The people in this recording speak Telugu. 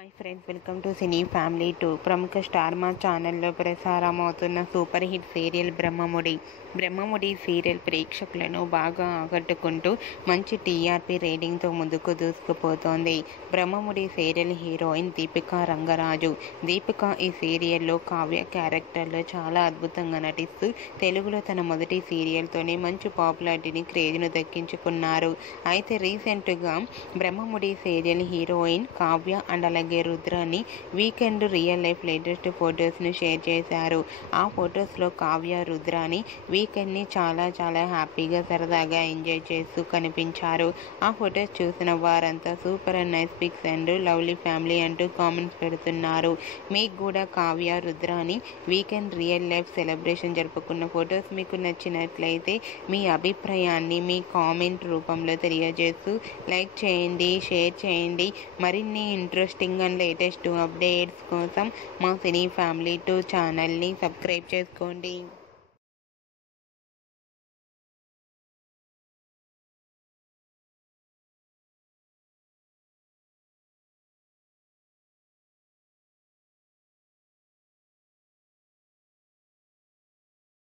Hi friends, welcome to cine family 2. ప్రముఖ స్టార్ మా ఛానల్లో ప్రసారమవుతున్న super hit serial Brahmamudi serial ప్రేక్షకులను బాగా ఆకట్టుకుంటూ మంచి టీఆర్పీ రేటింగ్తో ముందుకు దూసుకుపోతోంది. Brahmamudi serial heroine Deepika Rangaraju. దీపిక ఈ సీరియల్లో కావ్య క్యారెక్టర్లో చాలా అద్భుతంగా నటిస్తూ తెలుగులో తన మొదటి సీరియల్తోనే మంచి పాపులారిటీని క్రేజ్ను దక్కించుకున్నారు. అయితే రీసెంట్గా Brahmamudi serial heroine Kavya and అలాగే Rudrani weekend real life latest ఫొటోస్ను షేర్ చేశారు. ఆ ఫొటోస్లో కావ్య రుద్రాని వీకెండ్ని చాలా హ్యాపీగా సరదాగా ఎంజాయ్ చేస్తూ కనిపించారు. ఆ ఫొటోస్ చూసిన వారంతా super and nice pics and lovely family అంటూ కామెంట్స్ పెడుతున్నారు. మీకు కూడా Kavya Rudrani weekend real life celebration జరుపుకున్న ఫొటోస్ మీకు నచ్చినట్లయితే మీ అభిప్రాయాన్ని మీ కామెంట్ రూపంలో తెలియజేస్తూ లైక్ చేయండి, షేర్ చేయండి. మరిన్ని ఇంట్రెస్టింగ్ అండ్ లేటెస్ట్ అప్డేట్స్ కోసం మా సినీ ఫ్యామిలీ 2 ఛానల్ని సబ్స్క్రైబ్ చేసుకోండి.